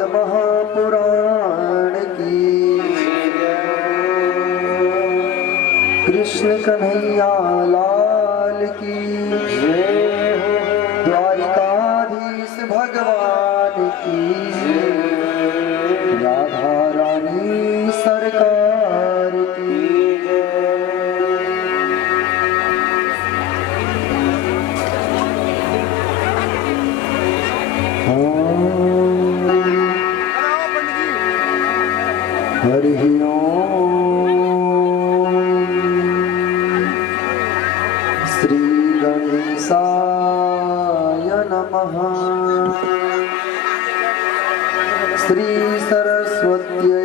भागवत महापुराण की। कृष्ण कन्हैया लाल की। द्वारिकाधीश भगवान की। राधा रानी सरकार की। हरि ओम। श्री गणेशाय नमः। श्री सरस्वत्यै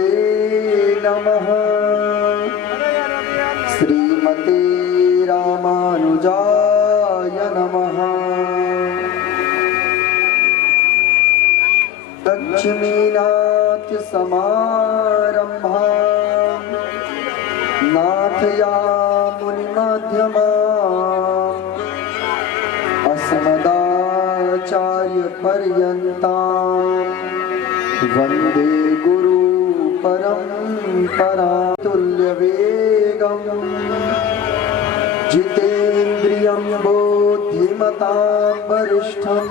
नमः। श्रीमते रामानुजाय नमः। लक्ष्मीनाथ समारंभा नाथयामुनि मध्यमा अस्मदाचार्य पर्यन्तां वन्दे गुरु परंपरा। तुल्यवेगं जितेन्द्रियं बुद्धिमतां वरिष्ठं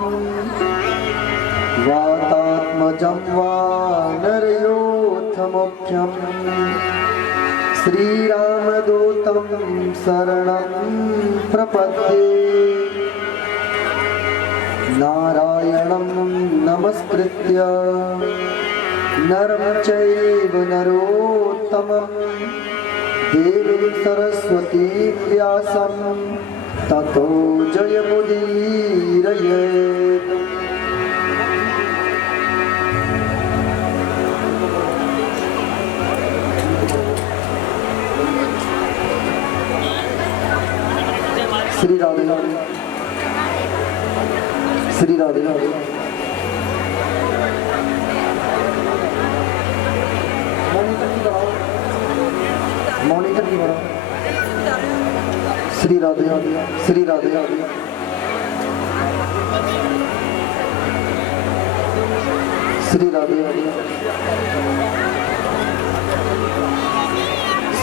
वातात्मजं वानरयोथमुख्यं श्रीरामदूतं शरणं प्रपद्ये। नारायणं नमस्कृत्य नरं चैव नरोत्तमं देवीं सरस्वतीं व्यासं ततो जयमुदीरयेत्। श्री राधे राधे। श्री राधे राधे। मॉनिटर की बढ़ाओ। श्री राधे राधे। श्री राधे राधे। श्री राधे राधे।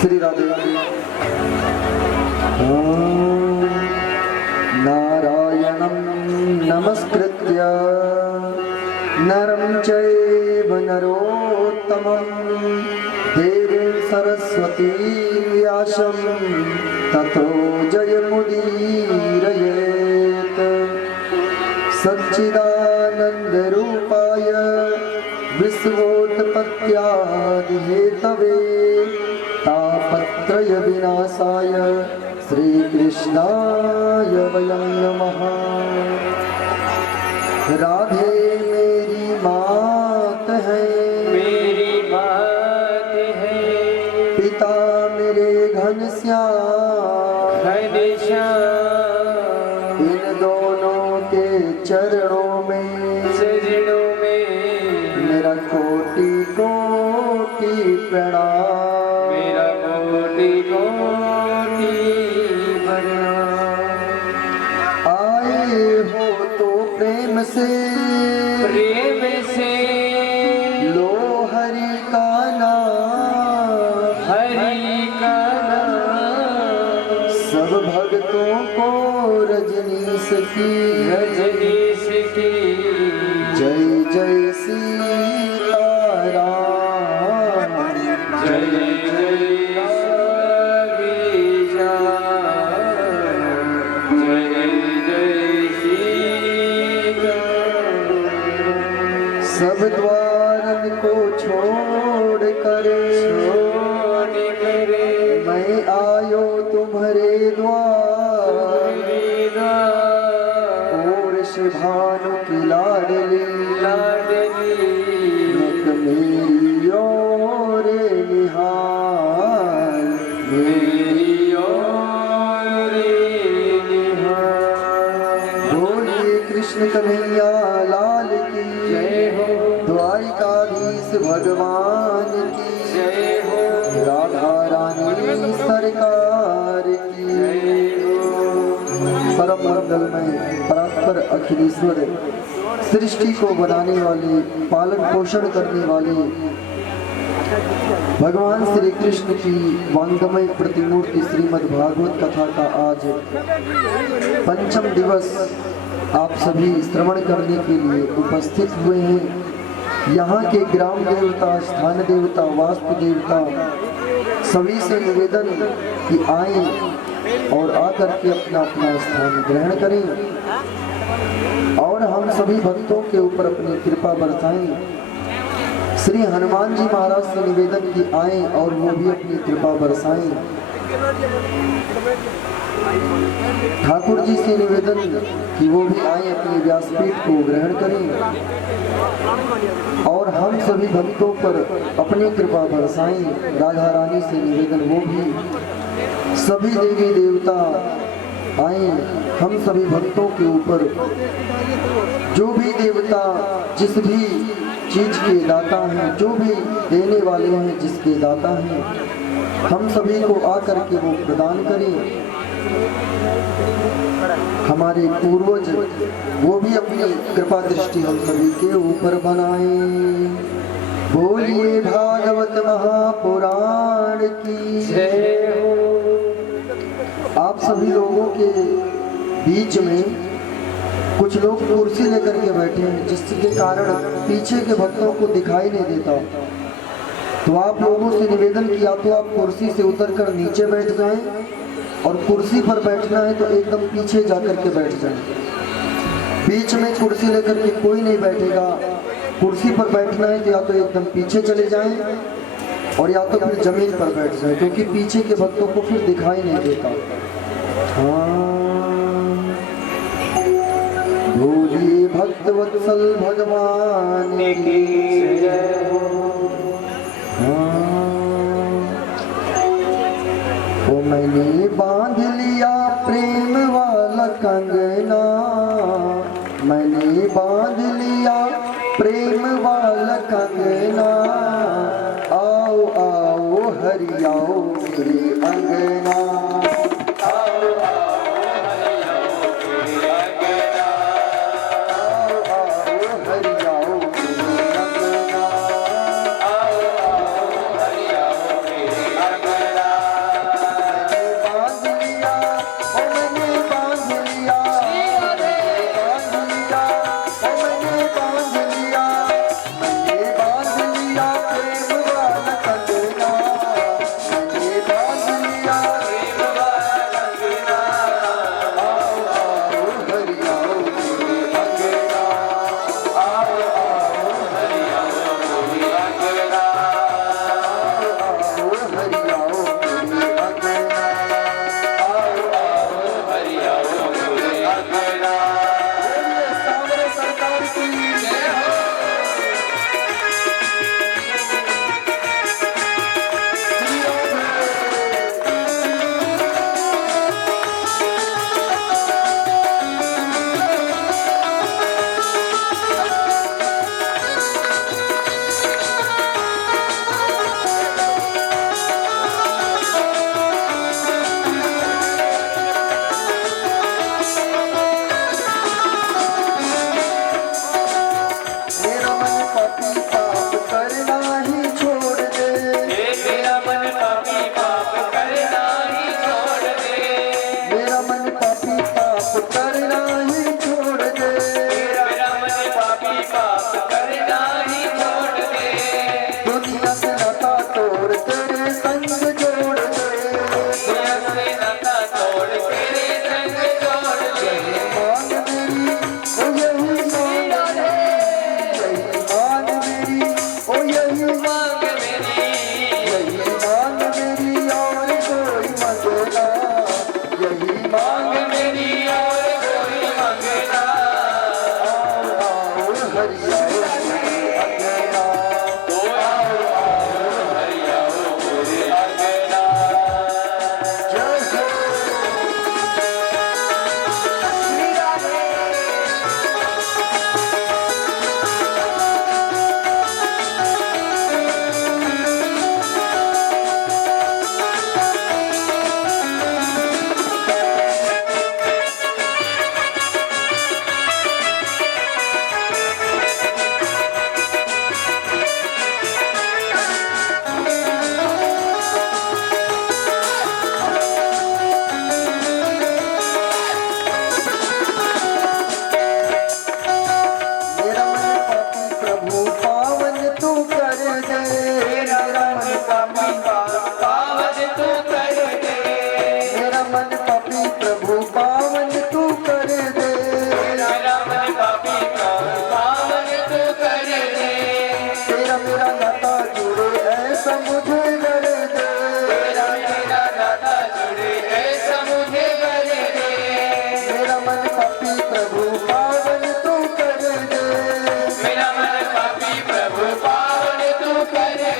श्री राधे राधे। नारायणं नमस्कृत्य नरं चैव नरोत्तमं देवीं सरस्वतीं व्यासं ततो जयमुदीरयेत्। सच्चिदानन्दरूपाय विश्वोत्पत्त्यादिहेतवे तापत्रय विनाशाय श्रीकृष्णाय वयं नमः। राधे मेरी मात है। मेरी बात है। पिता मेरे घनश्याम। घनश्याम। इन दोनों के चरणों में मेरा कोटि कोटि प्रणाम। मेरा कोटि कोटि आए हो तो प्रेम से लो हरि का नाम। हरि का नाम। सब भक्तों को रजनीश की जय जय सीताराम। जय जय सब द्वारन को छोड़ कर मैं आयो तुम्हारे द्वार। और भानु की लाडली एक मेरी ओर निहार। मेरी ओर बोलिए कृष्ण कन्हैया लाल की जय हो। द्वारिकाधीश भगवान की जय हो। राधा रानी सरकार की जय हो। परम मंगलमय परात्पर अखिलेश्वर सृष्टि को बनाने वाले, पालन पोषण करने वाले भगवान श्री कृष्ण की वांगमय प्रतिमूर्ति श्रीमद् भागवत कथा का आज पंचम दिवस आप सभी श्रवण करने के लिए उपस्थित हुए हैं। यहाँ के ग्राम देवता, स्थान देवता, वास्तु देवता सभी से निवेदन कि आए और आकर के अपना अपना स्थान ग्रहण करें और हम सभी भक्तों के ऊपर अपनी कृपा बरसाएं। श्री हनुमान जी महाराज से निवेदन की आए और वो भी अपनी कृपा बरसाएं। ठाकुर जी से निवेदन कि वो भी आए, अपनी व्यासपीठ को ग्रहण करें और हम सभी भक्तों पर अपनी कृपा बरसाएं। राधा रानी से निवेदन वो भी सभी देवी देवता आए, हम सभी भक्तों के ऊपर जो भी देवता जिस भी चीज के दाता हैं, जो भी देने वाले हैं, जिसके दाता हैं, हम सभी को आकर के वो प्रदान करें। हमारे पूर्वज वो भी अपनी कृपा दृष्टि हम सभी के ऊपर बनाए। बोलिए भागवत महापुराण की जय हो। आप सभी लोगों के बीच में कुछ लोग कुर्सी लेकर के बैठे हैं, जिसके कारण पीछे के भक्तों को दिखाई नहीं देता। तो आप लोगों से निवेदन किया तो आप कुर्सी से उतरकर नीचे बैठ जाएं और कुर्सी पर बैठना है तो एकदम पीछे जाकर के बैठ जाएं। बीच में कुर्सी लेकर के कोई नहीं बैठेगा। कुर्सी पर बैठना है तो या तो एकदम पीछे चले जाएं और या तो फिर जमीन पर बैठ जाएं, क्योंकि पीछे के भक्तों को फिर दिखाई नहीं देता। हाँ, बोलिए भक्त वत्सल भगवान की जय हो। ओ मैंने बांध लिया प्रेम वाला कंगना, मैंने बांध लिया प्रेम वाला कंगना, आओ आओ हरि आओ मेरे अंगना, आओ आओ हरि आओ मेरे अंगना, आओ आओ हरि आओ मेरे अंगना, आओ आओ हरि आओ मेरे अंगना। बांध लिया, ओ मैंने बांध लिया, बांध लिया, ओ मैंने बांध लिया, मैंने बांध लिया प्रेम वाला कंगना, मैंने बांध लिया प्रेम वाला कंगना, आओ आओ हरि आओ मेरे अंगना, आओ आओ हरि आओ मेरे अंगना, आओ आओ हरि आओ मेरे अंगना, आओ आओ हरि आओ मेरे अंगना। बोलिए सांवरे सरकार की जय हो। मेरा मन पापी पाप करना ही छोड़ दे, मेरा मन पापी पाप करना ही छोड़ दे। मेरा मन पापी पाप करना ही छोड़ दे, मेरा मन पापी पाप करना ही छोड़ दे। दुनिया से नाता तोड़ तेरे संग जोड़ दे, दुनिया से नाता तोड़ तेरे संग जोड़ दे। मान मेरी ओ यही मान यही मान मेरी ओ यही मांग मेरी, यही मान मेरी और कोई मंगना, यही मांग मान मेरी और कोई मंगना। आओ आओ हरि आओ मेरे अंगना, आओ आओ हरि आओ मेरे अंगना। दे, मेरा मन पापी पावन तू कर दे, मेरा मन पापी प्रभु पावन तू कर दे, मेरा मन पापी पावन तू कर दे, तेरा मेरा नाता जुड़े ऐसा मुझे कर दे, तेरा मेरा नाता जुड़े ऐसा मुझे कर दे, मेरा मन पापी प्रभु पावन तू कर दे, मेरा मन पापी प्रभु पावन तू कर दे,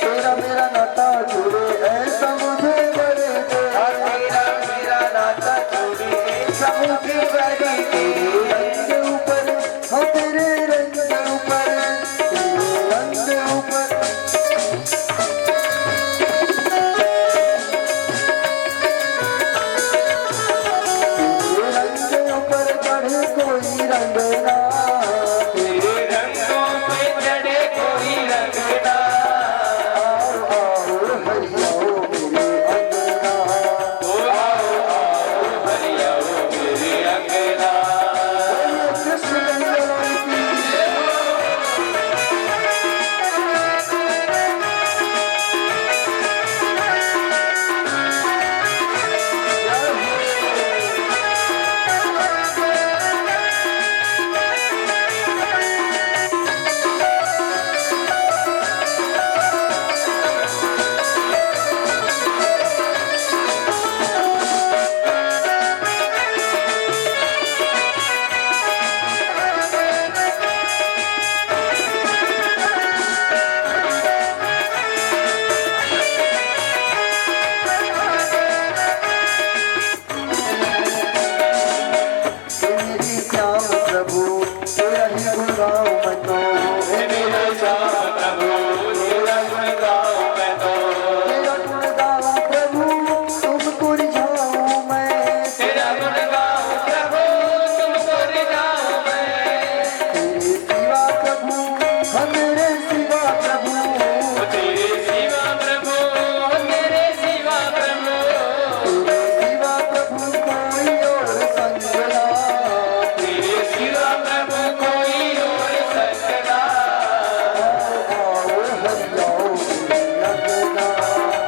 तेरा मेरा नाता जुड़े ऐसा मुझे कर दे, तेरा मेरा नाता जुड़े ऐसा मुझे कर दे, रंग ऊपर हो तेरे रंग ऊपर, तेरे रंग ऊपर तेरे रंग ऊपर चढ़े कोई रंग ना, तेरे रंगों पे चढ़े कोई रंग ना, आओ आओ हरि आओ मेरे अंगना, ओ आओ आओ हरि आओ मेरे अंगना, कृष्ण गंगलाल की मेरी श्याम प्रभु तेरा ही गुण गाऊं मैं तो, मेरे श्याम प्रभु तेरा गुण गाऊं मैं तो, तेरा गुण गाऊं प्रभु तुमको रिझाऊं मैं, तेरा गुण गाऊं प्रभु तुमको रिझाऊं मैं, तेरे सिवा प्रभु हाँ मेरे सिवा प्रभु, तेरे सिवा प्रभु तेरे सिवा प्रभु, तेरे सिवा प्रभु कोई और संग ना, तेरे सिवा प्रभु कोई और संग ना, आओ हरि आओ मेरे अंगना,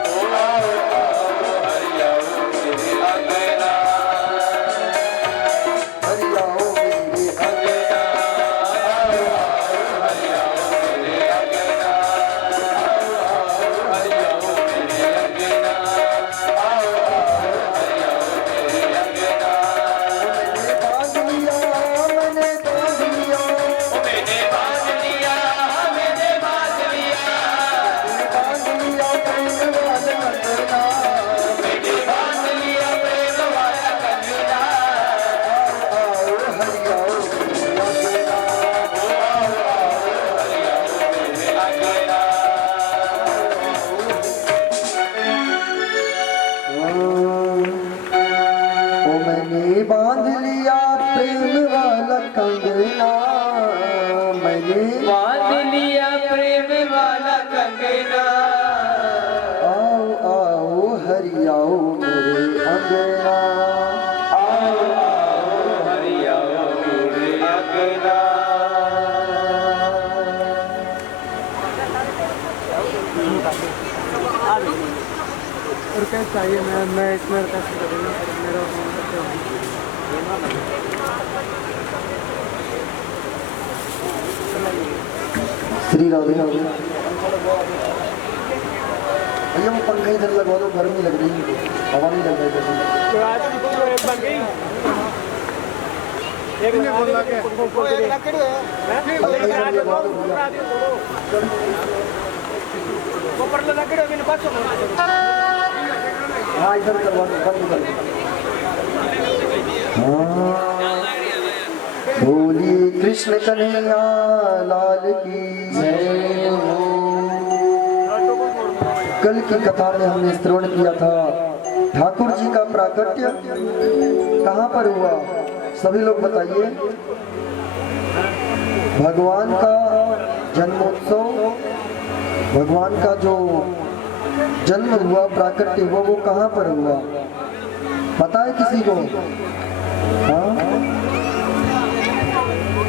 ओ आओ आओ हरि आओ मेरे अंगना, हरि आओ मेरे अंगना, आओ आओ हरि आओ मेरे अंगना, आओ आओ हरि आओ मेरे अंगना, आओ आओ हरि आओ मेरे अंगना, मैंने बांध लिया ओ मैंने बांध लिया मैंने बांध लिया, बांध लिया प्रेम वाला कंगना, मैंने बांध लिया प्रेम वाला कंगना, आओ हरि आओ मेरे अंगना, ओ आओ आओ हरि आओ मेरे अंगना, ओ मैंने बांध लिया प्रेम वाला कंगना, मैंने बांध लिया प्रेम वाला कंगना, आओ आओ हरि आओ मेरे अंगना, आओ आओ हरि आओ मेरे अंगना, और क्या चाहिए मैं इसमें कैसे करूँगा मेरा श्री राधे राधे। भैया वो पंखा इधर लगवा दो, गर्मी लग रही है, हवा नहीं लग रही है। तो आज की तो एक बन गई एक ने बोला के वो एक लकड़ी है पंखा इधर लगवा दो भैया। वो पर लकड़ी अभी नहीं पास हाँ इधर करवा दो, बंद कर दो। हाँ, बोलिए कृष्ण कन्हैया लाल की जय हो। कल की कथा में हमने श्रवण किया था ठाकुर जी का प्राकट्य कहाँ पर हुआ, सभी लोग बताइए। भगवान का जन्मोत्सव, भगवान का जो जन्म हुआ, प्राकट्य हुआ, वो कहाँ पर हुआ पता है किसी को? हाँ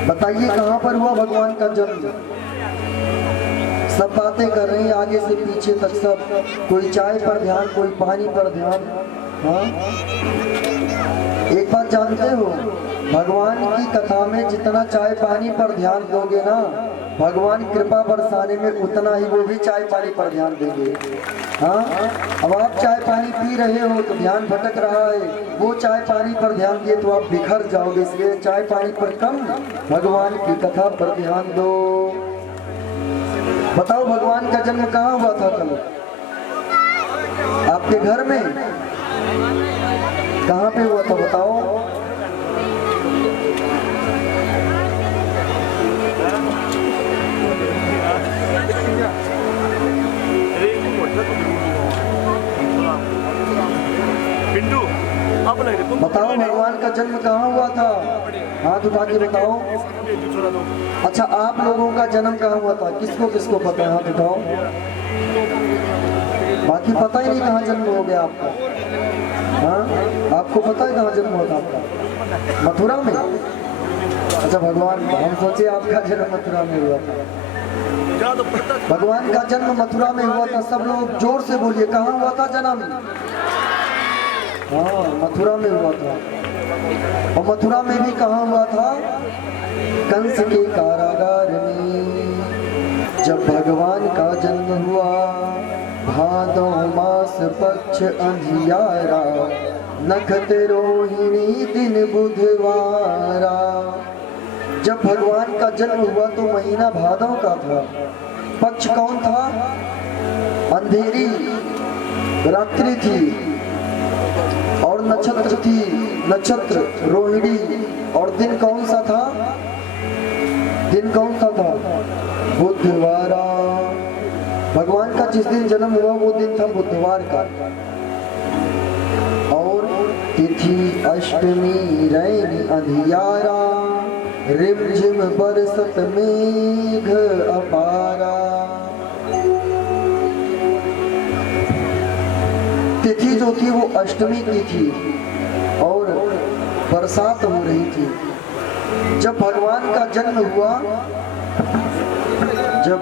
बताइए कहाँ पर हुआ भगवान का जन्म? सब बातें कर रहे हैं आगे से पीछे तक सब, कोई चाय पर ध्यान, कोई पानी पर ध्यान। हाँ, एक बात जानते हो, भगवान की कथा में जितना चाय पानी पर ध्यान दोगे ना, भगवान कृपा बरसाने में उतना ही वो भी चाय पानी पर ध्यान देंगे। हाँ, अब आप चाय पानी पी रहे हो तो ध्यान भटक रहा है, वो चाय पानी पर ध्यान दिए तो आप बिखर जाओगे। इसलिए चाय पानी पर कम, भगवान की कथा पर ध्यान दो। बताओ भगवान का जन्म कहाँ हुआ था कल? आपके घर में? कहाँ पे हुआ था बताओ? बताओ भगवान का जन्म कहाँ हुआ था? हाथ उठा के बताओ। अच्छा, आप लोगों का जन्म कहाँ हुआ था? किसको किसको पता है? हाथ उठाओ। बाकी पता ही नहीं कहाँ जन्म हो गया आपका। हाँ, आपको पता है कहाँ जन्म हुआ था आपका? मथुरा में? अच्छा भगवान, हम सोचे आपका जन्म मथुरा में हुआ था। भगवान का जन्म मथुरा में हुआ था। सब लोग जोर से बोलिए, कहाँ हुआ था जन्म? हाँ, मथुरा में हुआ था। और मथुरा में भी कहाँ हुआ था? कंस के कारागार में। जब भगवान का जन्म हुआ, भादो मास पक्ष अंधियारा, नखत रोहिणी दिन बुधवारा। जब भगवान का जन्म हुआ तो महीना भादव का था। पक्ष कौन था? अंधेरी रात्रि थी। और नक्षत्र थी, नक्षत्र रोहिणी। और दिन कौन सा था? दिन कौन सा था? बुधवारा। भगवान का जिस दिन जन्म हुआ वो दिन था बुधवार का। और तिथि अष्टमी रैनी अंधियारा, रिमझिम बरसत मेघ अपारा। तिथि जो थी वो अष्टमी की थी और बरसात हो रही थी। जब भगवान का जन्म हुआ, जब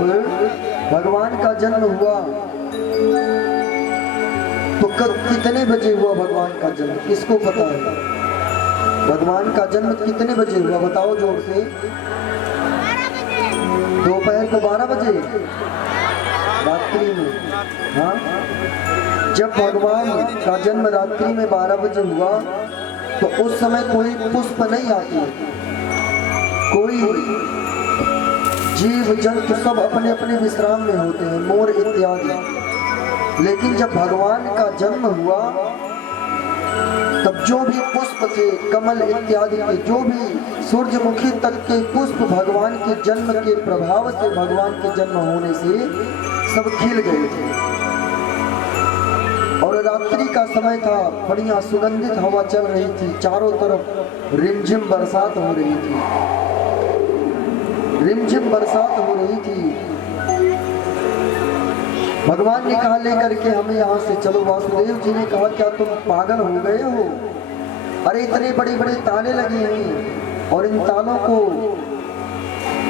भगवान का जन्म हुआ तो कितने बजे हुआ भगवान का जन्म? किसको पता है? भगवान का जन्म कितने बजे हुआ बताओ जोर से। दोपहर को 12 बजे रात्रि में। हाँ, जब भगवान का जन्म रात्रि में 12 बजे हुआ तो उस समय कोई पुष्प नहीं आती, कोई जीव जंतु सब अपने अपने विश्राम में होते हैं, मोर इत्यादि। लेकिन जब भगवान का जन्म हुआ तब जो भी पुष्प थे, कमल इत्यादि के, जो भी सूरजमुखी तक के पुष्प भगवान के जन्म के प्रभाव से, भगवान के जन्म होने से सब खिल गए थे। और रात्रि का समय था, बढ़िया सुगंधित हवा चल रही थी, चारों तरफ रिमझिम बरसात हो रही थी, रिमझिम बरसात हो रही थी। भगवान ने कहा लेकर के हमें यहाँ से चलो। वासुदेव जी ने कहा क्या तुम पागल हो गए हो? अरे इतने बड़े बड़े ताले लगे हैं और इन तालों को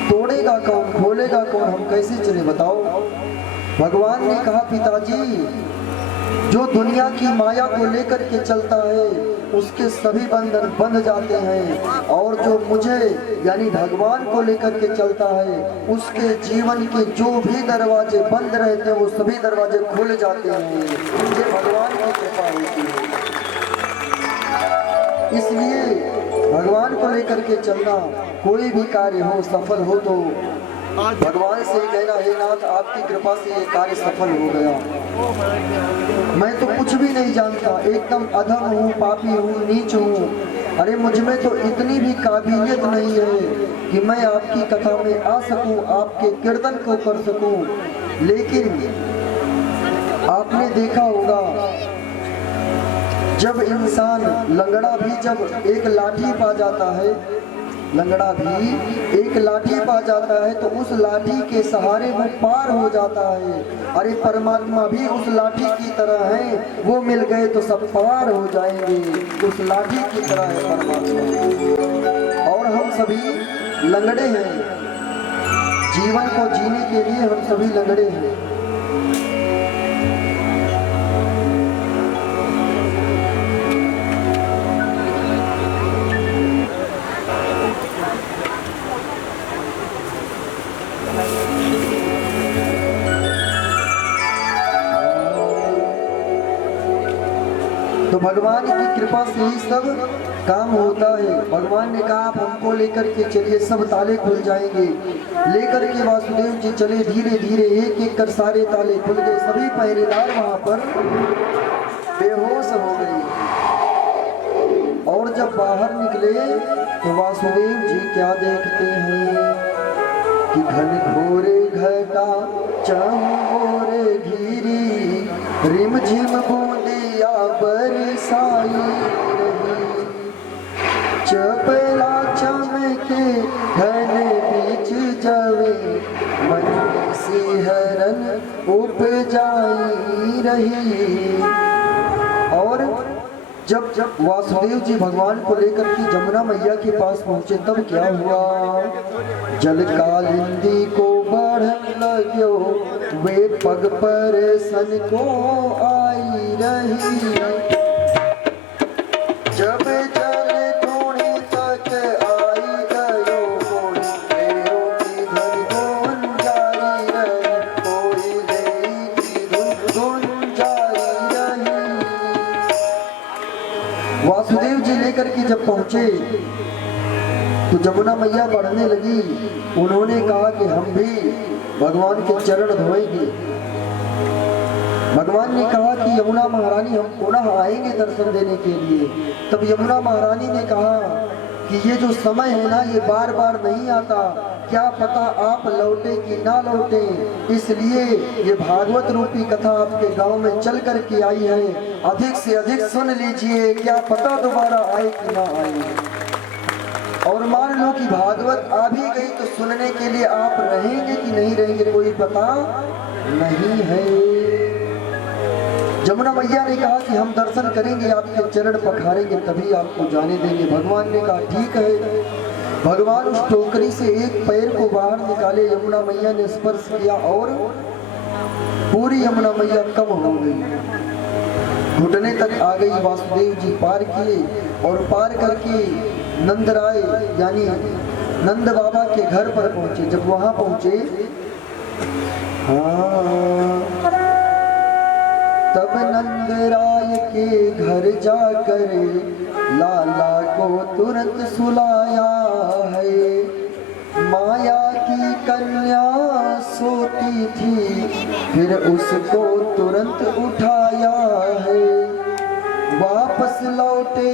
तोड़ेगा कौन, खोलेगा कौन, हम कैसे चले बताओ? भगवान ने कहा पिताजी, जो दुनिया की माया को लेकर के चलता है उसके सभी बंधन बंध जाते हैं, और जो मुझे यानी भगवान को लेकर के चलता है उसके जीवन के जो भी दरवाजे बंद रहते हैं वो सभी दरवाजे खुल जाते हैं। ये भगवान की कृपा होती है। इसलिए भगवान को लेकर के चलना, कोई भी कार्य हो, सफल हो तो भगवान से कहना, हे नाथ आपकी कृपा से ये कार्य सफल हो गया। मैं तो कुछ भी नहीं जानता, एकदम अधम हूँ, पापी हूँ, नीच हूँ। अरे मुझ में तो इतनी भी काबिलियत नहीं है कि मैं आपकी कथा में आ सकूं, आपके कीर्तन को कर सकूं। लेकिन आपने देखा होगा जब इंसान, लंगड़ा भी जब एक लाठी पा जाता है, लंगड़ा भी एक लाठी पा जाता है तो उस लाठी के सहारे वो पार हो जाता है। अरे परमात्मा भी उस लाठी की तरह है, वो मिल गए तो सब पार हो जाएंगे। उस लाठी की तरह है परमात्मा, और हम सभी लंगड़े हैं। जीवन को जीने के लिए हम सभी लंगड़े हैं। तो भगवान की कृपा से ही सब काम होता है। भगवान ने कहा आप हमको लेकर के चलिए, सब ताले खुल जाएंगे। लेकर के वासुदेव जी चले, धीरे धीरे एक एक कर सारे ताले खुल गए। सभी पहरेदार वहां पर बेहोश हो गए। और जब बाहर निकले तो वासुदेव जी क्या देखते हैं कि घनघोरे घटा चहुओरे घिरी, रिमझिम बूंदिया बरसाई रही, चपला चमके घन बीच जवे, मन में सिहरन उपजाई रही। और जब वासुदेव जी भगवान को लेकर के जमुना मैया के पास पहुंचे तब क्या हुआ, जल कालिंदी को बढ़न लग्यो, वे पग पर सन को आई रही, जब जल थोड़ी तक आई गयो, कोई देव की धुन जारी रही, कोई देव की धुन जारी रही। वासुदेव जी लेकर के जब पहुंचे तो जमुना मैया पढ़ने लगी। उन्होंने कहा कि हम भी भगवान के चरण धोएंगे। भगवान ने कहा कि यमुना महारानी हम पुनः आएंगे दर्शन देने के लिए। तब यमुना महारानी ने कहा कि ये जो समय है ना, ये बार बार नहीं आता, क्या पता आप लौटे कि ना लौटे, इसलिए ये भागवत रूपी कथा आपके गांव में चल कर के आई है, अधिक से अधिक सुन लीजिए, क्या पता दोबारा आए कि ना आए। और मान लो कि भागवत आ भी गई तो सुनने के लिए आप रहेंगे कि नहीं रहेंगे कोई पता नहीं है। जमुना मैया ने कहा कि हम दर्शन करेंगे, आपके चरण पखारेंगे, तभी आपको जाने देंगे। भगवान ने कहा ठीक है। भगवान उस टोकरी से एक पैर को बाहर निकाले, यमुना मैया ने स्पर्श किया और पूरी यमुना मैया कम हो गई, घुटने तक आ गई। वासुदेव जी पार किए और पार करके नंदराय यानी नंद बाबा के घर पर पहुंचे। जब वहां पहुंचे तब नंदराय के घर जाकर लाला को तुरंत सुलाया है। माया की कन्या सोती थी, फिर उसको तुरंत उठाया है। वापस लौटे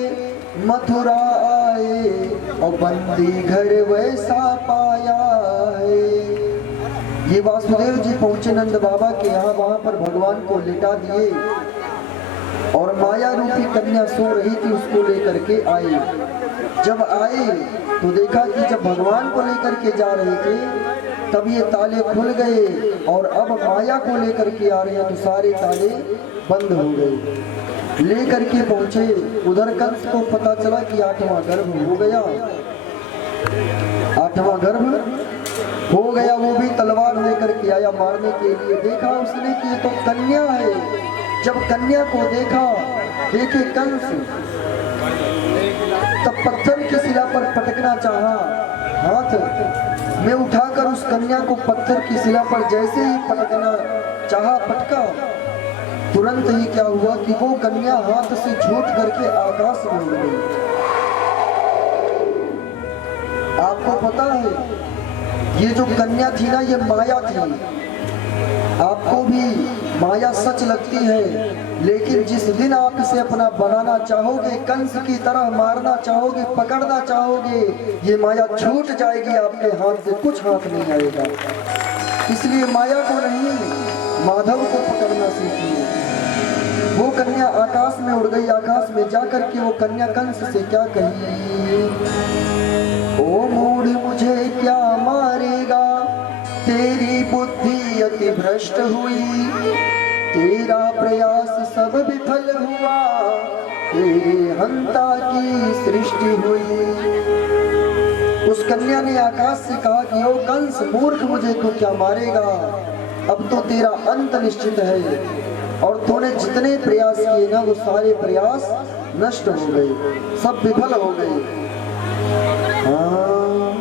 मथुरा आए और बंदी घर वैसा पाया है। ये वासुदेव जी पहुंचे नंद बाबा के यहाँ, वहां पर भगवान को लिटा दिए और माया रूपी कन्या सो रही थी, उसको लेकर के आए। जब आए तो देखा कि जब भगवान को लेकर के जा रहे थे तब ये ताले खुल गए और अब माया को लेकर के आ रहे हैं तो सारे ताले बंद हो गए। लेकर के पहुंचे उधर कंस को पता चला कि 8वां गर्भ हो गया, 8वां गर्भ हो गया। वो भी तलवार लेकर के आया मारने के लिए। देखा उसने कि ये तो कन्या है। जब कन्या को देखा, देखे कंस, तब पत्थर की शिला पर पटकना चाहा। हाथ में उठाकर उस कन्या को पत्थर की शिला पर जैसे ही पटकना चाहा, पटका, तुरंत ही क्या हुआ कि वो कन्या हाथ से छूट करके आकाश में उड़ गई। आपको पता है ये जो कन्या थी ना, ये माया थी। आपको भी माया सच लगती है, लेकिन जिस दिन आप इसे अपना बनाना चाहोगे, कंस की तरह मारना चाहोगे, पकड़ना चाहोगे, ये माया छूट जाएगी आपके हाथ से, कुछ हाथ नहीं आएगा। इसलिए माया को नहीं, माधव को पकड़ना सीखिए। वो कन्या आकाश में उड़ गई। आकाश में जाकर के वो कन्या कंस से क्या कही, ओ मूढ़ मुझे क्या मारेगा, तेरी बुद्धि अति भ्रष्ट हुई, तेरा प्रयास सब विफल हुआ, तेरे हंता की सृष्टि हुई। उस कन्या ने आकाश से कहा कि ओ कंस मूर्ख, मुझे तू क्या मारेगा, अब तो तेरा अंत निश्चित है। और तूने जितने प्रयास किए ना वो सारे प्रयास नष्ट हो गए, सब विफल हो गए। हाँ,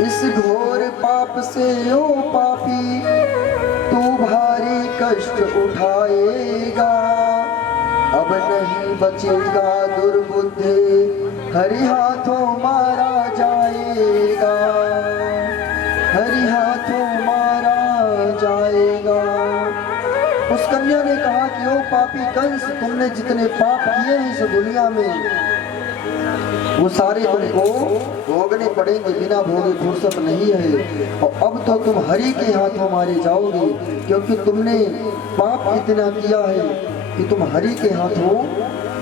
इस घोर पाप से ओ पापी तू भारी कष्ट उठाएगा, अब नहीं बचेगा दुर्बुद्धि, हरि हाथों मारा जाएगा, हरि हाथों मारा जाएगा। उस कन्या ने कहा कि ओ पापी कंस, तुमने जितने पाप किए हैं इस दुनिया में वो सारे तुमको भोगने पड़ेंगे, बिना भोगे फुर्सत नहीं है। और अब तो तुम हरि के हाथों मारे जाओगे, क्योंकि तुमने पाप इतना किया है कि तुम हरि के हाथों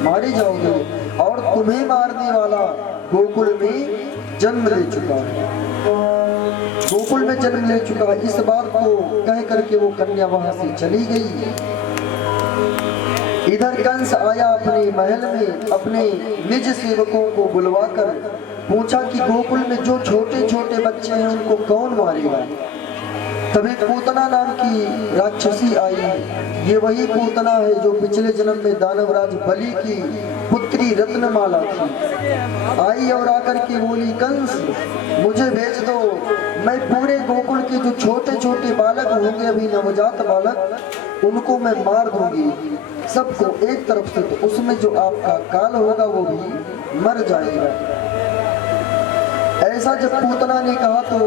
मारे जाओगे। और तुम्हें मारने वाला गोकुल में जन्म ले चुका है, गोकुल में जन्म ले चुका है। इस बात को कह करके वो कन्या वहां से चली गई। इधर कंस आया अपने महल में, अपने निज सेवकों को बुलवाकर पूछा कि गोकुल में जो छोटे छोटे बच्चे हैं उनको कौन मारेगा। तभी पूतना नाम की राक्षसी आई। ये वही पूतना है जो पिछले जन्म में दानवराज बलि की पुत्री रत्नमाला थी। आई और आकर के बोली, कंस मुझे भेज दो, मैं पूरे गोकुल के जो छोटे छोटे बालक होंगे, अभी नवजात बालक, उनको मैं मार दूंगी सबको एक तरफ से, तो उसमें जो आपका काल होगा वो भी मर जाएगा। ऐसा जब पूतना ने कहा तो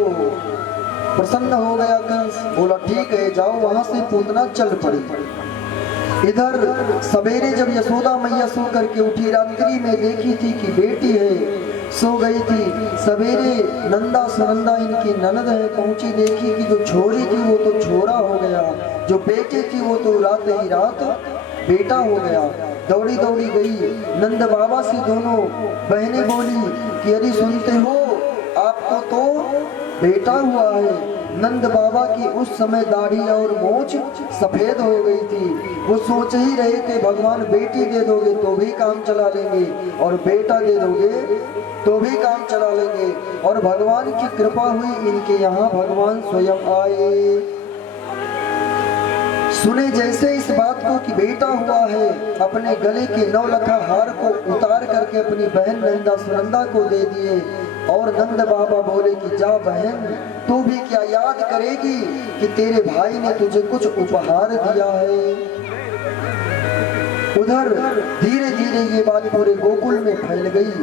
प्रसन्न हो गया कंस, बोला ठीक है जाओ। वहां से पूतना चल पड़ी। इधर सवेरे जब यशोदा मैया सो करके उठी, रात्रि में देखी थी कि बेटी है, सो गई थी। सवेरे नंदा सुनंदा इनकी ननद है पहुंची, देखी कि जो छोरी थी वो तो छोरा हो गया, जो बेटी थी वो तो रात ही रात बेटा हो गया। दौड़ी दौड़ी गई नंद बाबा से, दोनों बहनें बोली कि अरे सुनते हो, आपको तो बेटा हुआ है। नंद बाबा की उस समय दाढ़ी और मोछ सफेद हो गई थी। वो सोच ही रहे थे भगवान बेटी दे दोगे तो भी काम चला लेंगे, और बेटा दे दोगे तो भी काम चला लेंगे। और भगवान की कृपा हुई, इनके यहाँ भगवान स्वयं आए। सुने जैसे इस बात को कि बेटा हुआ है, अपने गले के 9 लखा हार को उतार करके अपनी बहन नंदा सुनंदा को दे दिए। और नंद बाबा बोले कि जा बहन, तू भी क्या याद करेगी कि तेरे भाई ने तुझे कुछ उपहार दिया है। उधर धीरे धीरे ये बात पूरे गोकुल में फैल गई।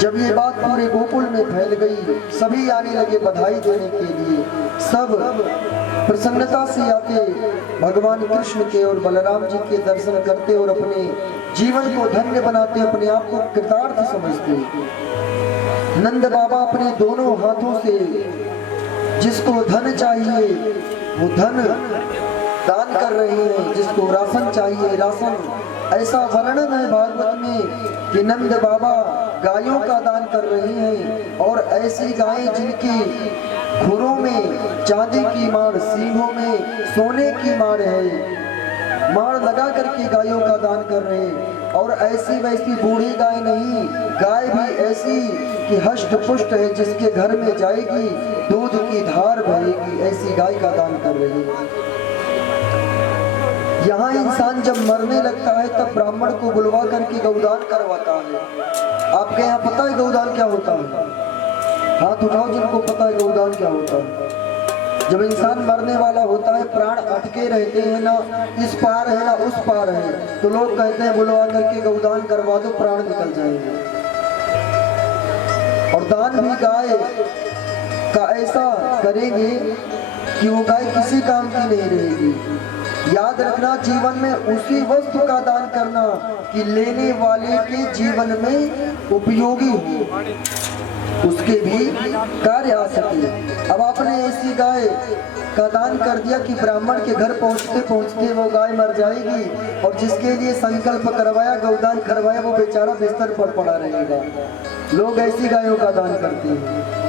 जब ये बात पूरे गोकुल में फैल गई, सभी आने लगे बधाई देने के लिए। सब प्रसन्नता से आते भगवान कृष्ण के और बलराम जी के दर्शन करते और अपने जीवन को धन्य बनाते, अपने आप को कृतार्थ समझते। नंद बाबा अपने दोनों हाथों से जिसको धन चाहिए वो धन दान कर रहे हैं, जिसको राशन चाहिए राशन। ऐसा वर्णन है भागवत में कि नंद बाबा गायों का दान कर रहे हैं, और ऐसी गायें जिनकी खुरों में चांदी की मार, सींगों में सोने की मार है, मार लगा करके गायों का दान कर रहे हैं। और ऐसी वैसी बूढ़ी गाय नहीं, गाय भी ऐसी कि हष्ट पुष्ट है, जिसके घर में जाएगी दूध की धार बहेगी, ऐसी गाय का दान कर रही है। यहाँ इंसान जब मरने लगता है तब ब्राह्मण को बुलवा करके गौदान करवाता है। आपके यहाँ पता है गौदान क्या होता है? हाथ उठाओ जिनको पता है गौदान क्या होता है। जब इंसान मरने वाला होता है, प्राण अटके रहते हैं, ना इस पार है ना उस पार है, तो लोग कहते हैं बुलवा करके गौदान करवा दो, प्राण निकल जाएंगे। और दान भी गाय का ऐसा करेंगे कि वो गाय किसी काम की नहीं रहेगी। याद रखना, जीवन में उसी वस्तु का दान करना कि लेने वाले के जीवन में उपयोगी हो, उसके भी कार्य आ सके। अब आपने ऐसी गाय का दान कर दिया कि ब्राह्मण के घर पहुंचते पहुंचते वो गाय मर जाएगी, और जिसके लिए संकल्प करवाया, गौदान करवाया, वो बेचारा बिस्तर पर पड़ा रहेगा। लोग ऐसी गायों का दान करते हैं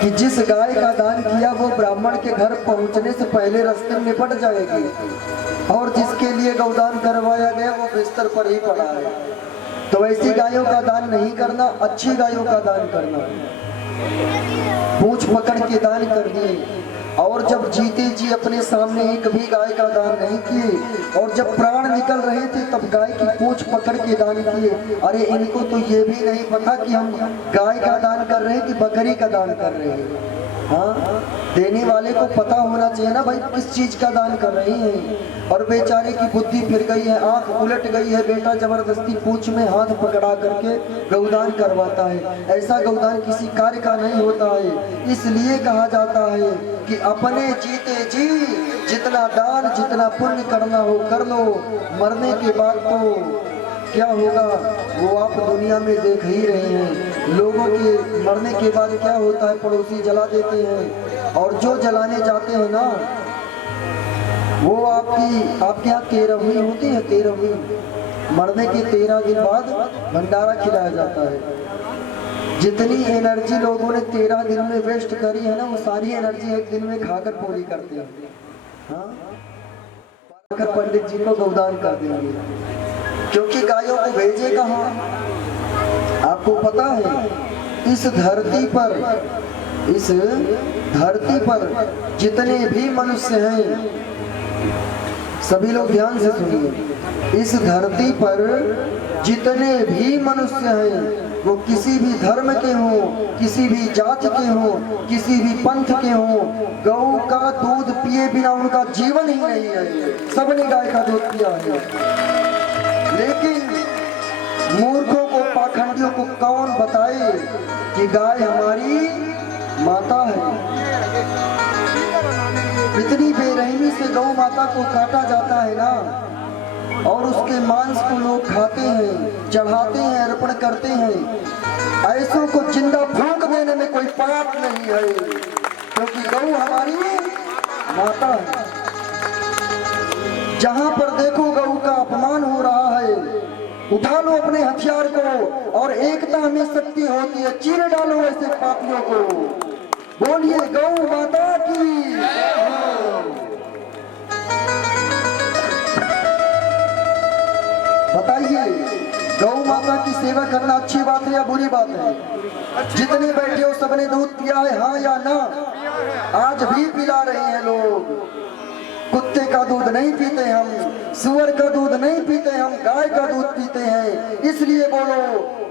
कि जिस गाय का दान किया वो ब्राह्मण के घर पहुंचने से पहले रास्ते में निपट जाएगी, और जिसके लिए गौदान करवाया गया वो बिस्तर पर ही पड़ा है। तो ऐसी गायों का दान नहीं करना, अच्छी गायों का दान करना। पूंछ पकड़ के दान कर दिए, और जब जीते जी अपने सामने एक भी गाय का दान नहीं किए, और जब प्राण निकल रहे थे तब गाय की पूंछ पकड़ के दान किए। अरे इनको तो ये भी नहीं पता कि हम गाय का दान कर रहे हैं कि बकरी का दान कर रहे हैं। हाँ, देने वाले को पता होना चाहिए ना भाई किस चीज का दान कर रहे हैं। और बेचारे की बुद्धि फिर गई है, आंख उलट गई है, बेटा जबरदस्ती पूंछ में हाथ पकड़ा करके गौदान करवाता है। ऐसा गौदान किसी कार्य का नहीं होता है। इसलिए कहा जाता है कि अपने जीते जी जितना दान जितना पुण्य करना हो कर लो, मरने के बाद तो क्या होगा वो आप दुनिया में देख ही रहे हैं। लोगों के मरने के बाद क्या होता है, पड़ोसी जला देते हैं, और जो जलाने जाते हैं ना वो आपके यहाँ तेरहवीं होती है। तेरहवीं मरने के 13 दिन बाद भंडारा खिलाया जाता है। जितनी एनर्जी लोगों ने 13 दिन में वेस्ट करी है ना, वो सारी एनर्जी एक दिन में खाकर पूरी करते हैं। हाँ, पंडित जी को गौदान कर देंगे, क्योंकि गायों को भेजे कहाँ। आपको पता है इस धरती पर जितने भी मनुष्य हैं, सभी लोग ध्यान से सुनिए, इस धरती पर जितने भी मनुष्य हैं वो किसी भी धर्म के हों, किसी भी जाति के हों, किसी भी पंथ के हों, गौ का दूध पिए बिना उनका जीवन ही नहीं है। सबने गाय का दूध पिया है। लेकिन मूर्खों को, पाखंडियों को कौन बताए कि गाय हमारी माता है। इतनी बेरहमी से गौ माता को काटा जाता है ना, और उसके मांस को लोग खाते हैं, चढ़ाते हैं, अर्पण करते हैं। ऐसों को जिंदा फूंक देने में कोई पाप नहीं है, क्योंकि गौ हमारी माता है। जहां पर देखो गौ का अपमान हो रहा है, उठा लो अपने हथियार को, और एकता में शक्ति होती है, चीर डालो ऐसे पापियों को। बोलिए गौ माता की। बताइए, गौ माता की सेवा करना अच्छी बात है या बुरी बात है? जितने बैठे हो सबने दूध पिया है, हाँ या ना? आज भी पिला रहे हैं लोग। कुत्ते का दूध नहीं पीते हम, सुअर का दूध नहीं पीते हम, गाय का दूध पीते हैं। इसलिए बोलो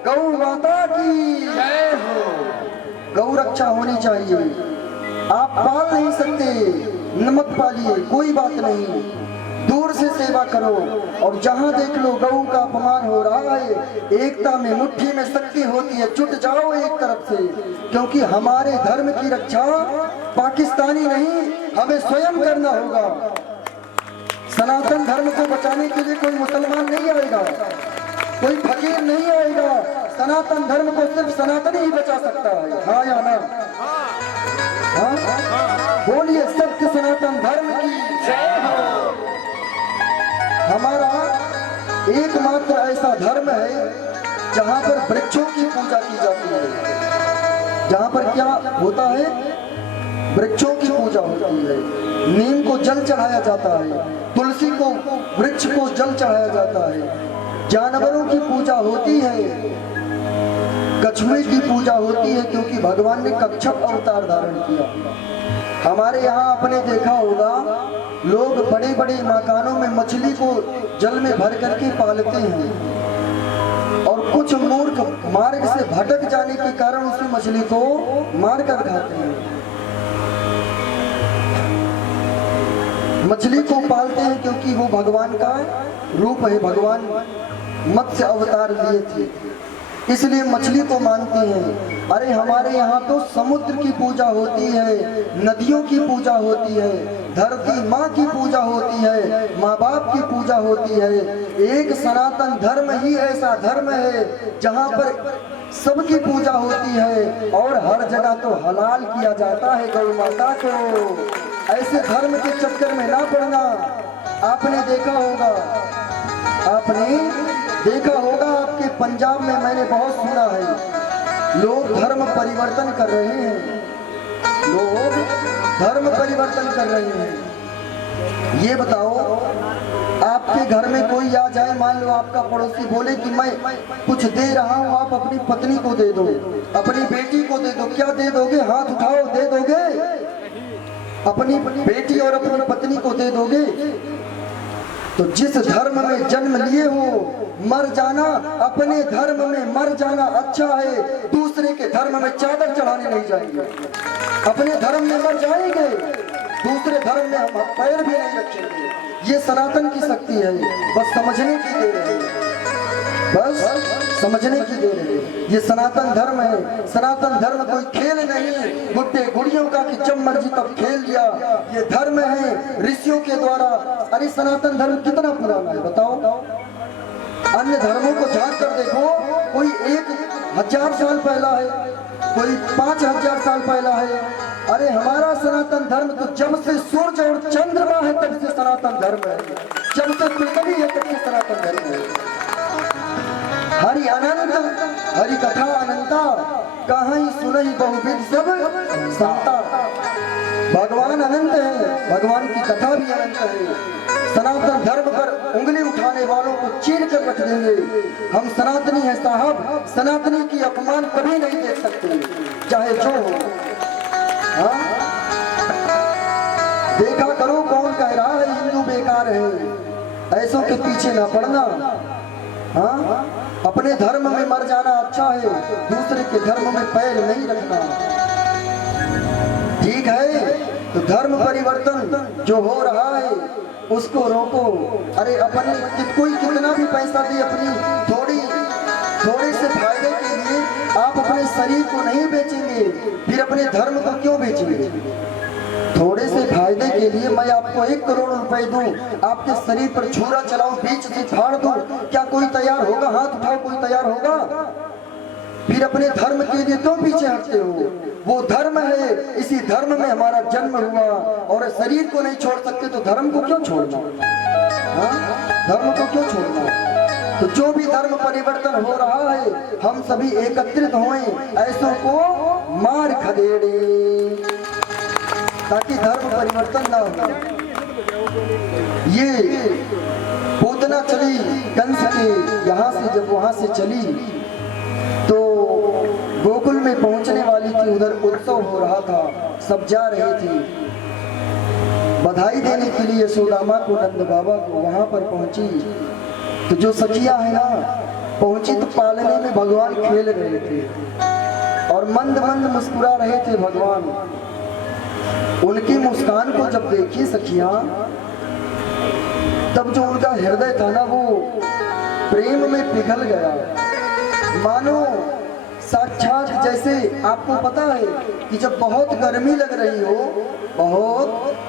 गौ माता की जय हो। गौ रक्षा होनी चाहिए। आप पाल नहीं सकते, नमक पालिए, कोई बात नहीं, दूर से सेवा करो। और जहां देख लो गौ का अपमान हो रहा है, एकता में मुट्ठी में शक्ति होती है, जुट जाओ एक तरफ से, क्योंकि हमारे धर्म की रक्षा पाकिस्तानी नहीं, हमें स्वयं करना होगा। सनातन धर्म को बचाने के लिए कोई मुसलमान नहीं आएगा, कोई फकीर नहीं आएगा। सनातन धर्म को सिर्फ सनातनी ही बचा सकता है, हाँ या ना? हाँ? बोलिए सत्य सनातन धर्म की जय हो। हमारा एकमात्र ऐसा धर्म है जहाँ पर वृक्षों की पूजा की जाती है। जहाँ पर क्या होता है? वृक्षों की पूजा होती है। नीम को जल चढ़ाया जाता है, तुलसी को, वृक्ष को जल चढ़ाया जाता है। जानवरों की पूजा होती है, कछुए की पूजा होती है, क्योंकि भगवान ने कच्छप अवतार धारण किया। हमारे यहाँ आपने देखा होगा लोग बड़े बड़े मकानों में मछली को जल में भर करके पालते हैं, और कुछ मूर्ख मार्ग से भटक जाने के कारण उस मछली को मार कर खाते हैं। मछली को पालते हैं क्योंकि वो भगवान का रूप है, भगवान मत्स्य अवतार लिए थे, इसलिए मछली को मानते हैं। अरे हमारे यहाँ तो समुद्र की पूजा होती है, नदियों की पूजा होती है, धरती माँ की पूजा होती है, माँ बाप की पूजा होती है। एक सनातन धर्म ही ऐसा धर्म है जहाँ पर सबकी पूजा होती है, और हर जगह तो हलाल किया जाता है गौ माता को। ऐसे धर्म के चक्कर में ना पड़ना। आपने देखा होगा आपके पंजाब में मैंने बहुत सुना है, लोग धर्म परिवर्तन कर रहे हैं, ये बताओ, आपके घर में कोई आ जाए, मान लो आपका पड़ोसी बोले कि मैं कुछ दे रहा हूँ, आप अपनी पत्नी को दे दो, अपनी बेटी को दे दो, क्या दे दोगे? हाथ उठाओ, दे दोगे? अपनी बेटी और अपनी पत्नी को दे दोगे? तो जिस धर्म में जन्म लिए हो, मर जाना अपने धर्म में मर जाना अच्छा है, दूसरे के धर्म में चादर चढ़ाने नहीं जाएंगे। अपने धर्म में मर जाएंगे, दूसरे धर्म में हम पैर भी नहीं रखेंगे। ये सनातन की शक्ति है, बस समझने की देर है, बस समझने की देर है। ये सनातन धर्म है। सनातन धर्म कोई खेल नहीं, गुड्डे गुड़ियों का कि जब मर्जी तब खेल लिया। ये धर्म है ऋषियों के द्वारा। अरे सनातन धर्म कितना पुराना है बताओ? अन्य धर्मों को झांक कर देखो, कोई 1000 साल पहला है, कोई 5000 साल पहला है। अरे हमारा सनातन धर्म तो जब से सूरज और चंद्रमा है तब से सनातन धर्म है, जब से पृथ्वी है तब से सनातन धर्म है। हरि अनंत हरि कथा अनंता, कहीं सुनई बहुविध सब संता। भगवान अनंत है, भगवान की कथा भी अनंत है। सनातन धर्म पर उंगली उठाने वालों को चीर कर रख देंगे। हम सनातनी हैं साहब, सनातनी की अपमान कभी नहीं देख सकते, चाहे जो हो। हाँ? देखा करो कौन कह रहा है हिंदू बेकार है, ऐसों के पीछे ना पड़ना। हाँ? अपने धर्म में मर जाना अच्छा है, दूसरे के धर्म में पैर नहीं रखना। ठीक है, तो धर्म परिवर्तन जो हो रहा है उसको रोको। अरे अपने कोई कितना भी पैसा दे, अपनी थोड़े से फायदे के लिए आप अपने शरीर को नहीं बेचेंगे, फिर अपने धर्म को क्यों बेचेंगे? थोड़े से फायदे के लिए मैं आपको 1 करोड़ रुपए दूं, आपके शरीर पर छुरा चलाऊं, बीच से फाड़ दूं, क्या कोई तैयार होगा? हाथ उठाओ, कोई तैयार होगा? फिर अपने धर्म के लिए क्यों पीछे हटते हो? वो धर्म है, इसी धर्म में हमारा जन्म हुआ, और शरीर को नहीं छोड़ सकते तो धर्म को क्यों छोड़ना? हाँ? धर्म को क्यों छोड़ना? तो जो भी धर्म परिवर्तन हो रहा है, हम सभी एकत्रित होएं, ऐसों को मार खदेड़े, ताकि धर्म परिवर्तन ना हो। ये पूतना चली कंस के यहाँ से, जब वहां से चली तो गोकुल में पहुंचने वाली थी, उधर उत्सव हो रहा था, सब जा रहे थे बधाई देने के लिए यशोदामा को, नंद बाबा को। वहां पर पहुंची तो जो सखिया है ना, पहुंची तो पालने में भगवान खेल रहे थे और मंद मंद मुस्कुरा रहे थे भगवान। उनकी मुस्कान को जब देखी सखियां, तब जो उनका हृदय था ना, वो प्रेम में पिघल गया। मानो साक्षात, जैसे आपको पता है कि जब बहुत गर्मी लग रही हो, बहुत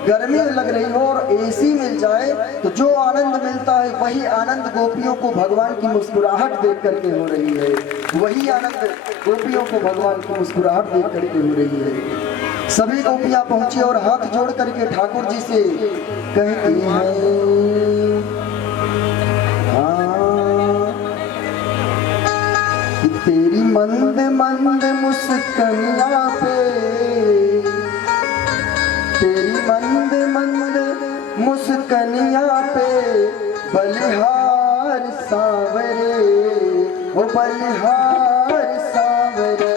गर्मी लग रही हो और एसी मिल जाए तो जो आनंद मिलता है, वही आनंद गोपियों को भगवान की मुस्कुराहट देख करके हो रही है। वही आनंद गोपियों को भगवान की मुस्कुराहट देख करके हो रही है। सभी गोपियां पहुंची और हाथ जोड़ करके ठाकुर जी से कहती हैं, तेरी मंद मंद मुस्कानिया पे, तेरी मंद मंद मुस्कानिया पे बलिहार सावरे, वो बलिहार सावरे,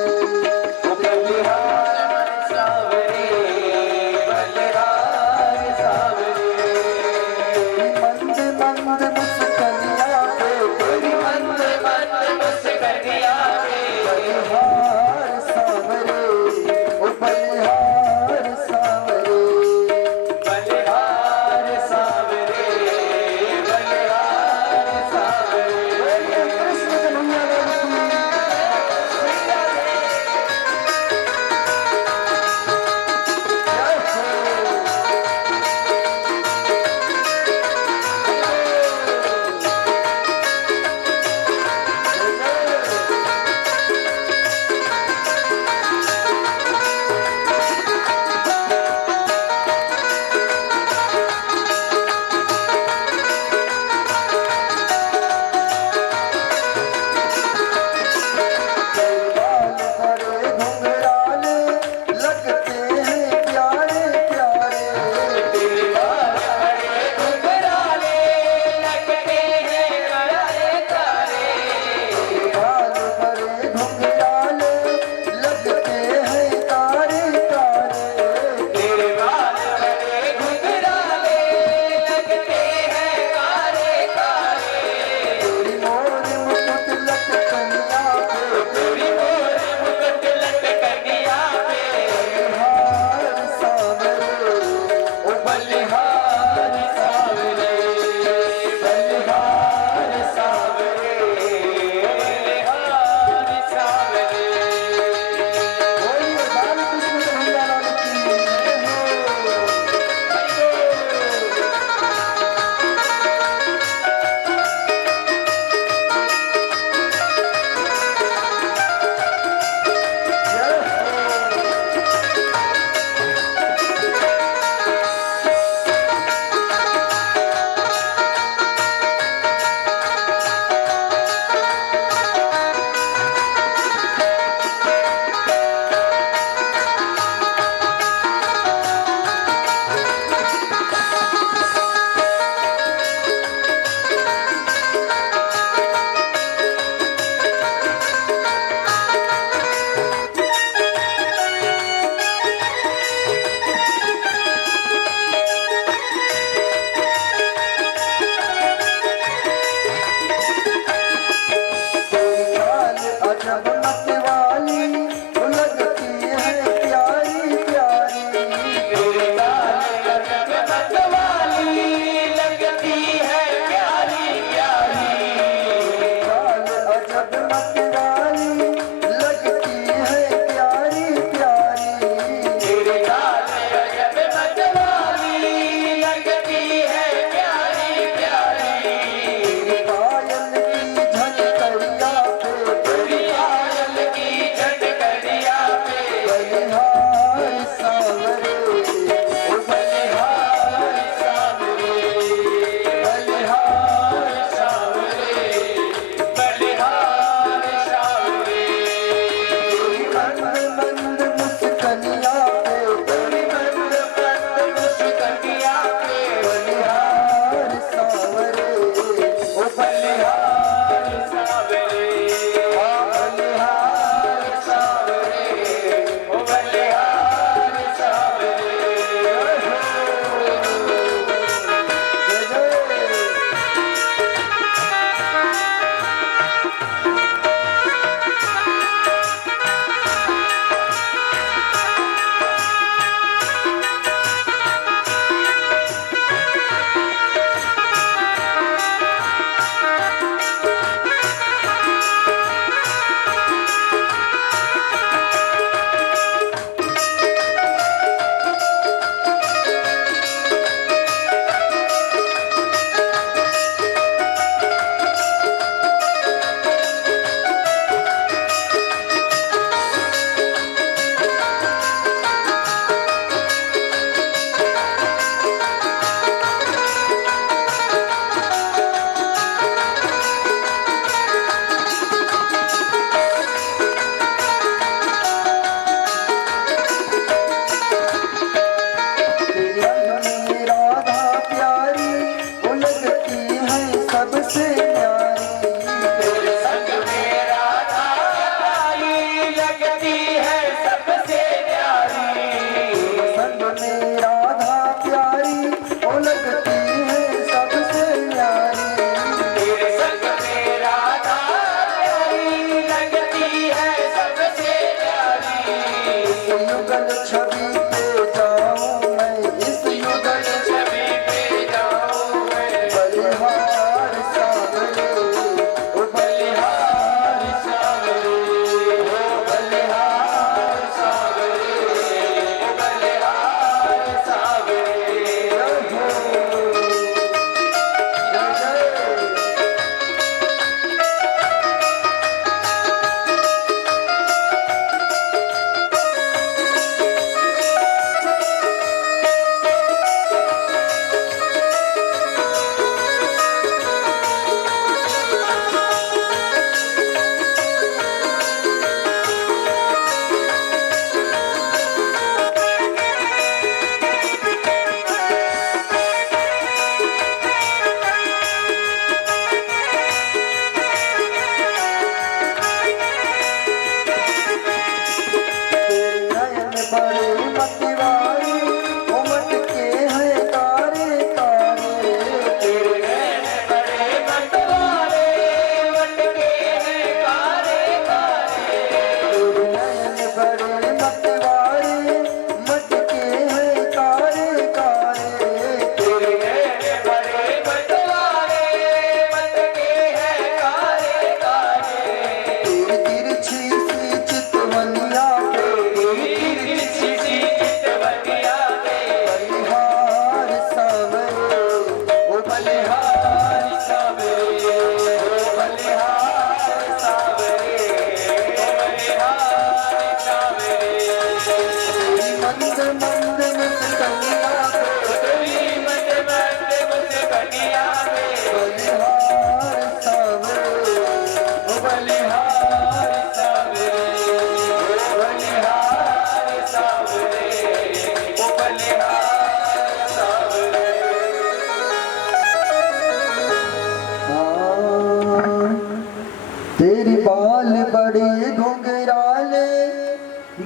बड़े घुंघराले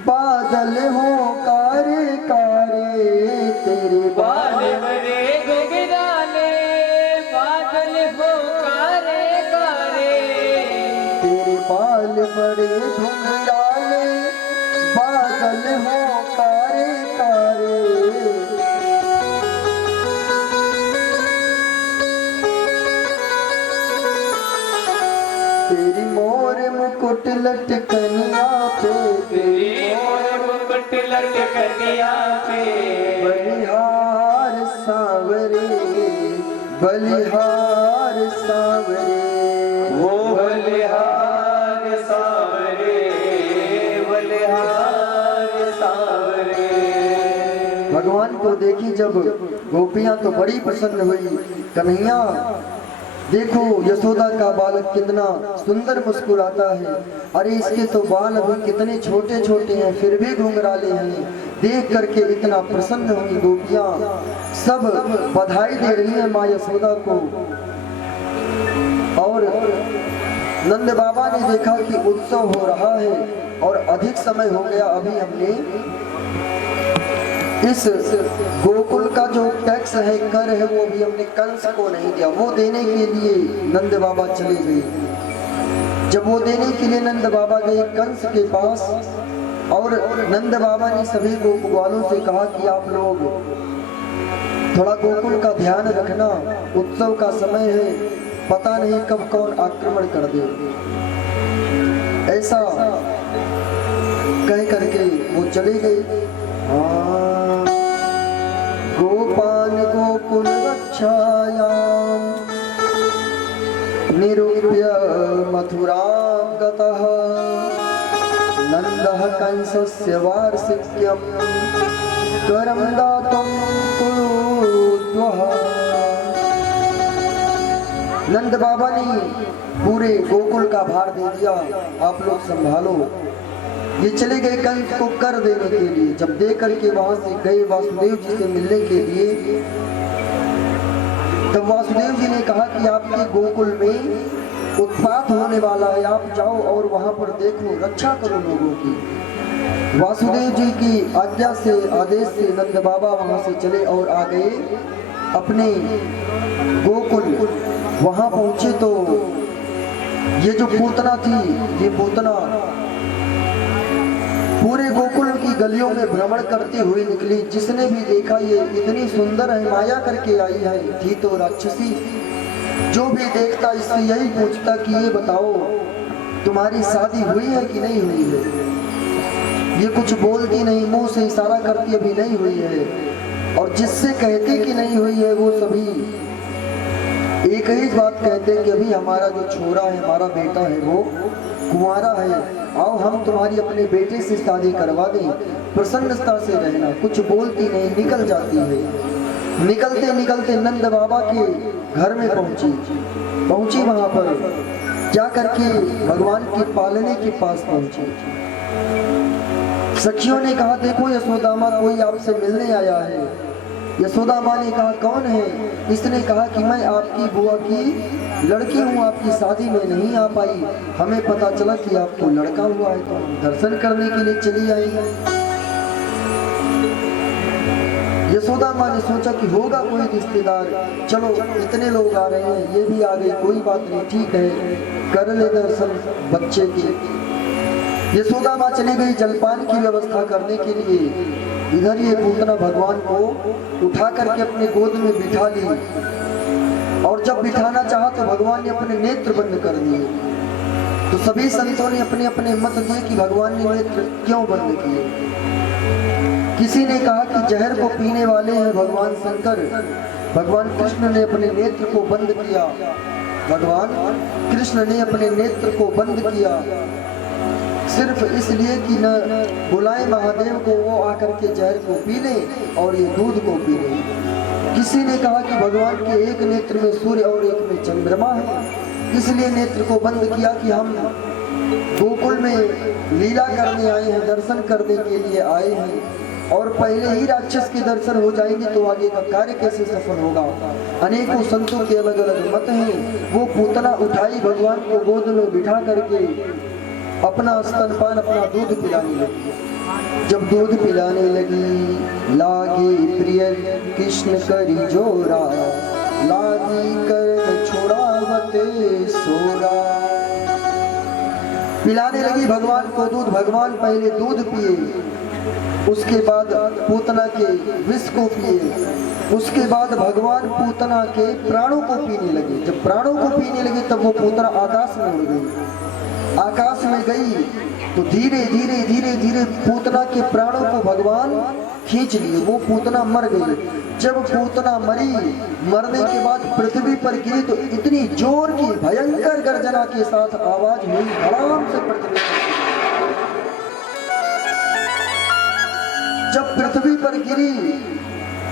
बादल हो कारे कारे तेरे बाल बड़े घुंघराले बादल हो कारे कारे तेरे बाल बड़े घुंघराले बादल हो कारे कारे तेरी मोर मुकुट लटकनिया पे तेरी मोर मुकुट लटकनिया पे बलिहार सांवरे बलिहार सांवरे वो बलिहार सांवरे बलिहार सांवरे। भगवान को देखी जब गोपियां तो बड़ी प्रसन्न हुई। कन्हैया देखो यशोदा का बालक कितना सुंदर मुस्कुराता है। अरे इसके तो बाल अभी कितने छोटे छोटे हैं फिर भी घुंघराले हैं। देख करके इतना प्रसन्न हुई गोपियां सब बधाई दे रही हैं माँ यशोदा को। और नंद बाबा ने देखा कि उत्सव हो रहा है और अधिक समय हो गया। अभी हमने इस गोकुल का जो टैक्स है कर है वो भी हमने कंस को नहीं दिया। वो देने के लिए नंद बाबा चले गए। जब वो देने के लिए नंद बाबा गए कंस के पास और नंद बाबा ने सभी गोकुल वालों से कहा कि आप लोग थोड़ा गोकुल का ध्यान रखना, उत्सव का समय है, पता नहीं कब कौन आक्रमण कर दे। ऐसा कह करके वो चले गए। गोपाल गोकुल रक्षायां निरूप्य मथुरां गतः नन्दः कंसस्य वार्षिक्यं करं दातुं कुरुद्वः। नंद बाबा ने पूरे गोकुल का भार दे दिया, आप लोग संभालो। ये चले गए कंस को कर देने के लिए। जब दे करके वहां से गए वासुदेव जी से मिलने के लिए, तब वासुदेव जी ने कहा कि आपके गोकुल में उत्पात होने वाला है, आप जाओ और वहां पर देखो, रक्षा करो लोगों की। वासुदेव जी की आज्ञा से आदेश से नंद बाबा वहां से चले और आ गए अपने गोकुल। वहां पहुंचे तो ये जो पूतना थी, ये पूतना पूरे गोकुल की गलियों में भ्रमण करती हुई निकली। जिसने भी देखा ये इतनी सुंदर है, माया करके आई है, थी तो राक्षसी। जो भी देखता इससे यही पूछता कि ये बताओ तुम्हारी शादी हुई है कि नहीं हुई है। ये कुछ बोलती नहीं, मुंह से इशारा करती अभी नहीं हुई है। और जिससे कहती कि नहीं हुई है वो सभी एक ही बात कहते हैं कि अभी हमारा जो छोरा है, हमारा बेटा है, वो कुंवारा है, आओ हम तुम्हारी अपने बेटे से शादी करवा दें, प्रसन्नता से रहना। कुछ बोलती नहीं, निकल जाती है। निकलते निकलते नंद बाबा के घर में पहुंची वहां पर जा करके भगवान की पालने के पास पहुंची। सखियों ने कहा देखो यशोदा माँ कोई आपसे मिलने आया है। यशोदा माँ ने कहा कौन है? इसने कहा कि मैं आपकी बुआ की लड़की हूँ, आपकी शादी में नहीं आ पाई, हमें पता चला कि आपको लड़का हुआ है तो हम दर्शन करने के लिए चली आई। यशोदा माँ ने सोचा कि होगा कोई रिश्तेदार, चलो इतने लोग आ रहे हैं, ये भी आ गए, कोई बात नहीं, ठीक है कर ले दर्शन बच्चे की। यशोदा माँ चली गई जलपान की व्यवस्था करने के लिए। इधर ये पूतना भगवान को उठा करके अपने गोद में बिठा ली और जब बिठाना चाहा तो भगवान ने अपने नेत्र बंद कर दिए। तो सभी संतों ने अपने अपने मत दिए कि भगवान ने नेत्र क्यों बंद किए। किसी ने कहा कि जहर को पीने वाले हैं भगवान शंकर, भगवान कृष्ण ने अपने नेत्र को बंद किया। भगवान कृष्ण ने अपने नेत्र को बंद किया सिर्फ इसलिए कि न बुलाए महादेव को, वो आकर के जहर को पी ले और ये दूध को पी ले। किसी ने कहा कि भगवान के एक नेत्र में सूर्य और एक में चंद्रमा है, इसलिए नेत्र को बंद किया कि हम गोकुल में लीला करने आए हैं, दर्शन करने के लिए आए हैं और पहले ही राक्षस के दर्शन हो जाएंगे तो आगे का कार्य कैसे सफल होगा। अनेकों संतों के अलग अलग मत हैं। वो पूतना उठाई, भगवान को गोद में बिठा करके अपना स्तनपान, अपना दूध पिलाने लगी। जब दूध पिलाने लगी, लागे प्रिय कृष्ण करी जोरा, लागी कर छोड़ावते सोरा। पिलाने लगी भगवान को दूध। भगवान पहले दूध पिए, उसके बाद पूतना के विष को पिए, उसके बाद भगवान पूतना के प्राणों को पीने लगे। जब प्राणों को पीने लगे तब वो पूतना आकाश में उड़ गई। आकाश में गई तो धीरे धीरे धीरे धीरे पूतना के प्राणों को भगवान खींच लिए। वो पूतना मर गई। जब पूतना मरी, मरने के बाद पृथ्वी पर गिरी तो इतनी जोर की भयंकर गर्जना के साथ आवाज हुई, धड़ाम से पृथ्वी पर। जब पृथ्वी पर गिरी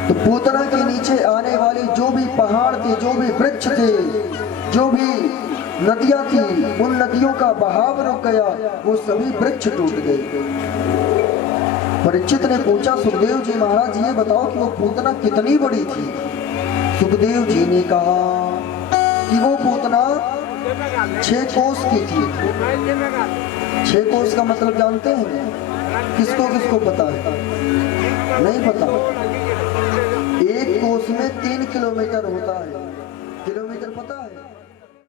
तो पूतना के नीचे आने वाले जो भी पहाड़ थे, जो भी वृक्ष थे, जो भी नदियां थी, उन नदियों का बहाव रुक गया। वो सभी वृक्ष टूट गए। परीक्षित ने पूछा, सुखदेव जी महाराज ये बताओ कि वो पूतना कितनी बड़ी थी? सुखदेव जी ने कहा कि वो पूतना 6 कोस की थी। 6 कोस का मतलब जानते हैं? किसको किसको पता है? नहीं पता। एक कोस में 3 किलोमीटर होता है। किलोमीटर पता है?